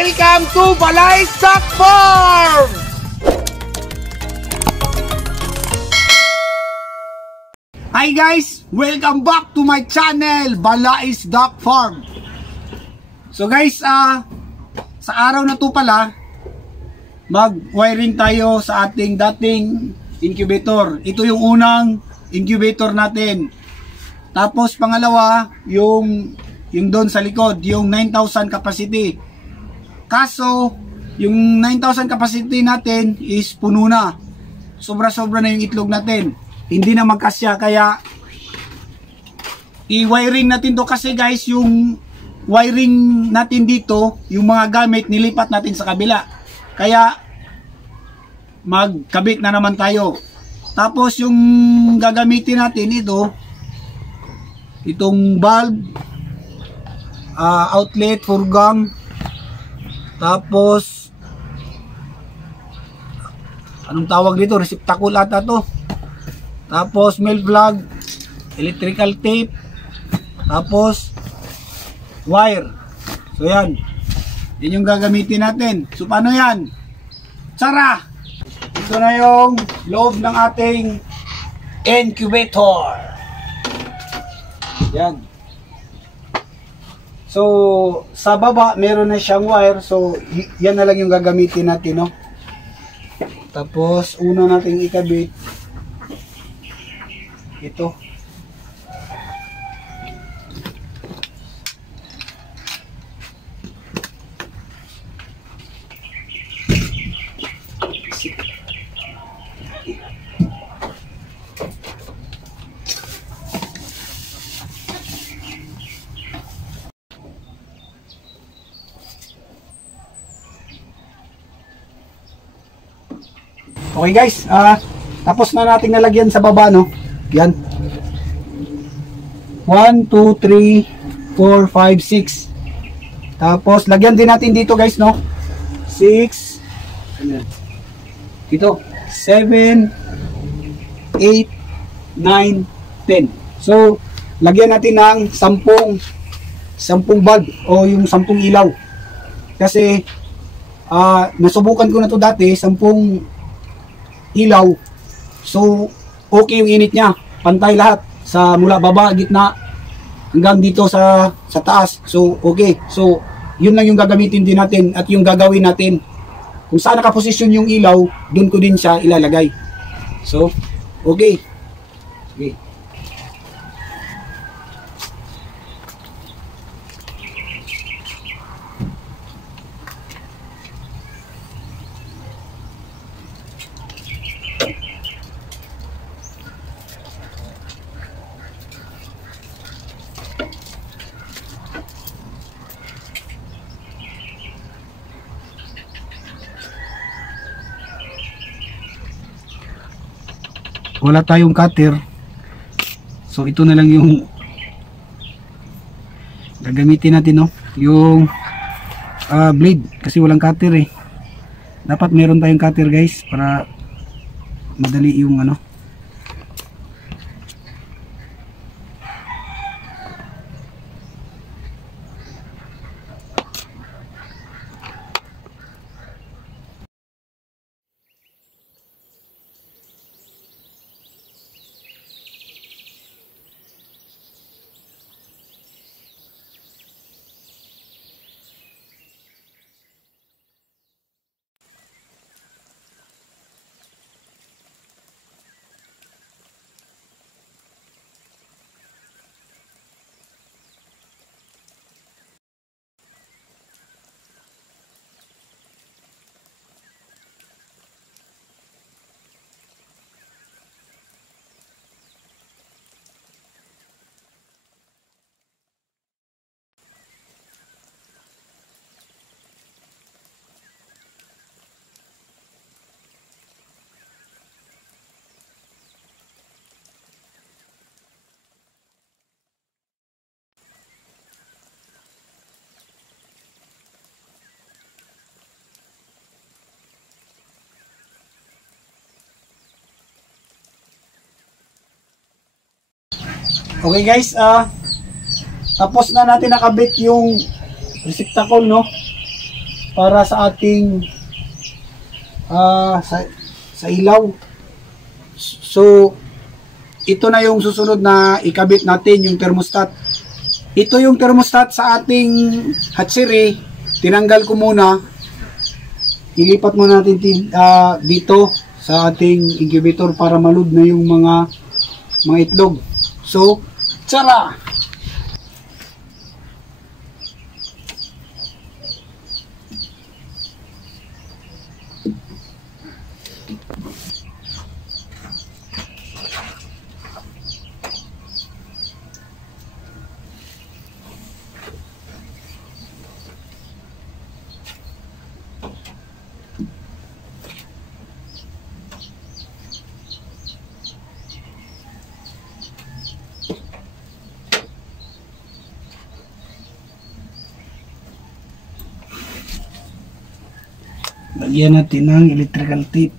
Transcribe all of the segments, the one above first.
Welcome to Balay Stock Farm! Hi guys! Welcome back to my channel, Balay Stock Farm. So guys, sa araw na to pala, mag-wiring tayo sa ating dating incubator. Ito yung unang incubator natin. Tapos pangalawa, yung doon sa likod, yung 9,000 capacity. Kaso, yung 9,000 capacity natin is puno na. Sobra-sobra na yung itlog natin. Hindi na magkasya, kaya i-wiring natin to kasi guys, yung wiring natin dito, yung mga gamit nilipat natin sa kabila. Kaya magkabit na naman tayo. Tapos yung gagamitin natin itong bulb, outlet for gang. Tapos anong tawag dito? Receptacle ata to. Tapos mail plug, electrical tape, tapos wire. So yan. Yan yung gagamitin natin. So paano yan? Tsara! Ito na yung loob ng ating incubator. Yan. So sa baba meron na siyang wire. So yan na lang yung gagamitin natin, no? Tapos una nating ikabit ito. Okay guys, tapos na nating nalagyan sa baba, no? Yan. 1, 2, 3, 4, 5, 6. Tapos lagyan din natin dito guys, no? 6. Dito 7, 8, 9, 10. So lagyan natin ng 10 bulb o yung 10 ilaw. Kasi nasubukan ko na to dati, 10 ilaw. So okay yung init niya, pantay lahat sa mula baba, gitna hanggang dito sa taas. So okay. So yun lang yung gagamitin din natin at yung gagawin natin. Kung saan nakaposisyon yung ilaw, dun ko din siya ilalagay. So okay. Okay. Wala tayong cutter, so ito na lang yung gagamitin natin, no? Yung blade, kasi walang cutter eh. Dapat meron tayong cutter guys para madali yung ano. Okay guys, tapos na natin nakabit yung receptacle, no? para sa ating sa ilaw. So ito na yung susunod na ikabit natin, yung thermostat. Ito yung thermostat sa ating hatchery. Tinanggal ko muna, ilipat muna natin dito sa ating incubator para maload na yung mga itlog. So tsara! Lagyan natin ng electrical tape.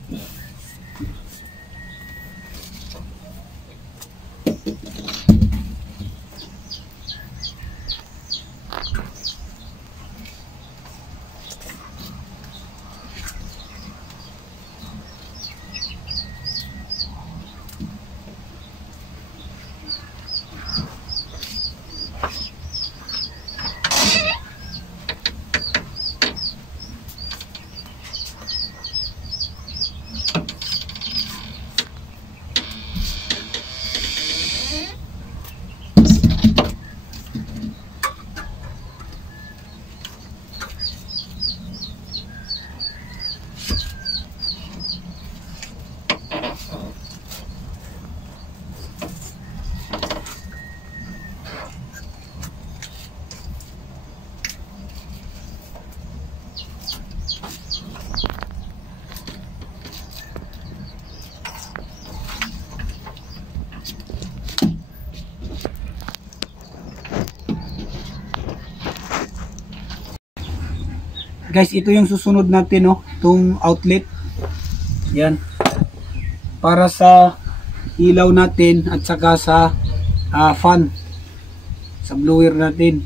Guys, ito yung susunod natin, no, itong outlet. Yan. Para sa ilaw natin at saka sa fan. Sa blower natin.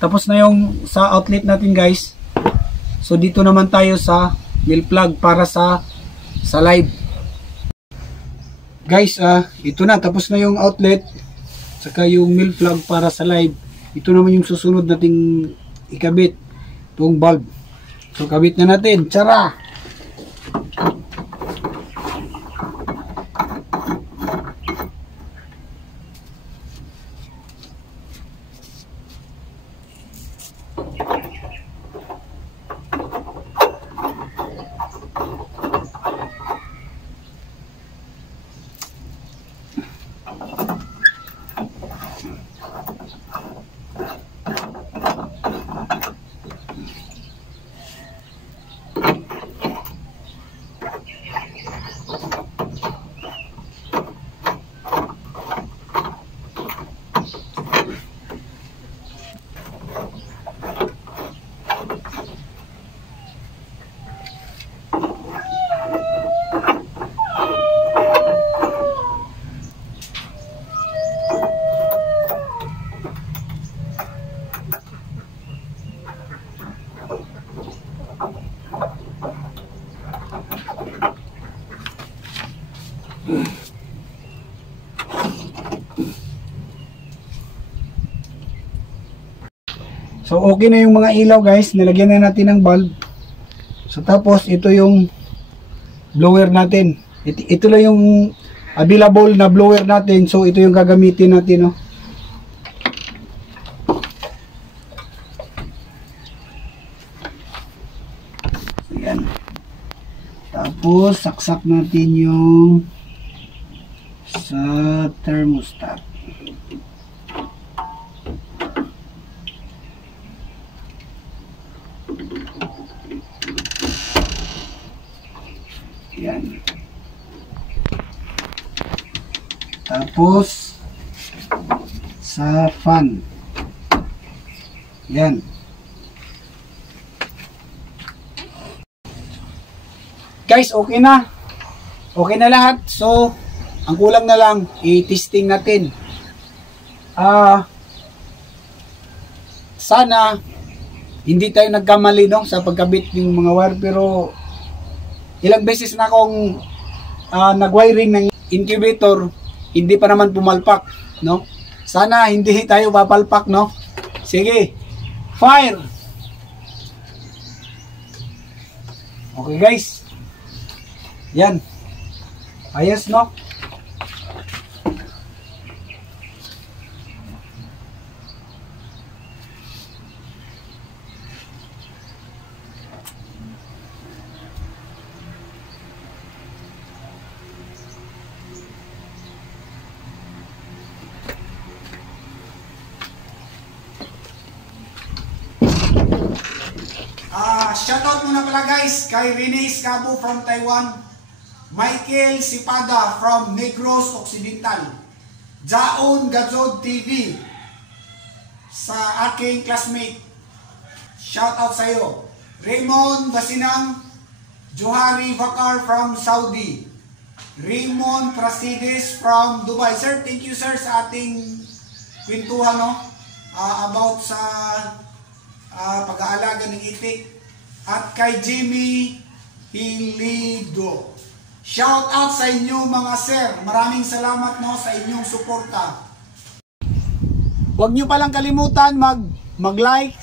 Tapos na yung sa outlet natin, guys. So dito naman tayo sa milk plug para sa live. Guys, ito na, tapos na yung outlet saka yung milk plug para sa live. Ito naman yung susunod nating ikabit, itong bulb. So kabit na natin. Tsara! So okay na yung mga ilaw guys, nilagyan na natin ng bulb. So tapos ito yung blower natin. Ito lang yung available na blower natin. So ito yung gagamitin natin, no. So yan. Tapos saksak natin yung sa thermostat. Yan. Tapos sa fan. Yan. Guys, okay na. Okay na lahat. So, ang kulang na lang i-testing natin. Sana hindi tayo nagkamali, no, sa pagkabit ng mga wire, pero ilang beses na akong nag-wiring ng incubator, hindi pa naman pumalpak, no? Sana hindi tayo papalpak, no? Sige, fire! Okay guys, yan, ayos, no? Shoutout muna pala guys kay Rene Escabo from Taiwan, Michael Sipada from Negros Occidental, Jaon Gazod TV sa aking classmate. Shoutout sa iyo. Raymond Basinang, Johari Vakar from Saudi, Raymond Prasides from Dubai. Sir, thank you sir sa ating kwentuhan, no? About sa pag-aalaga ng itik. At kay Jimmy Hilido, shout out sa inyo mga sir. Maraming salamat, no, sa inyong suporta. Huwag nyo palang kalimutan mag-like,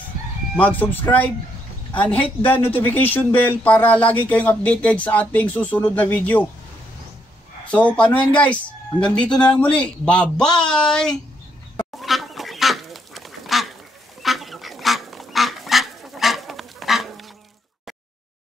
mag-subscribe, and hit the notification bell para lagi kayong updated sa ating susunod na video. So paano yan guys? Hanggang dito na lang muli. Bye-bye!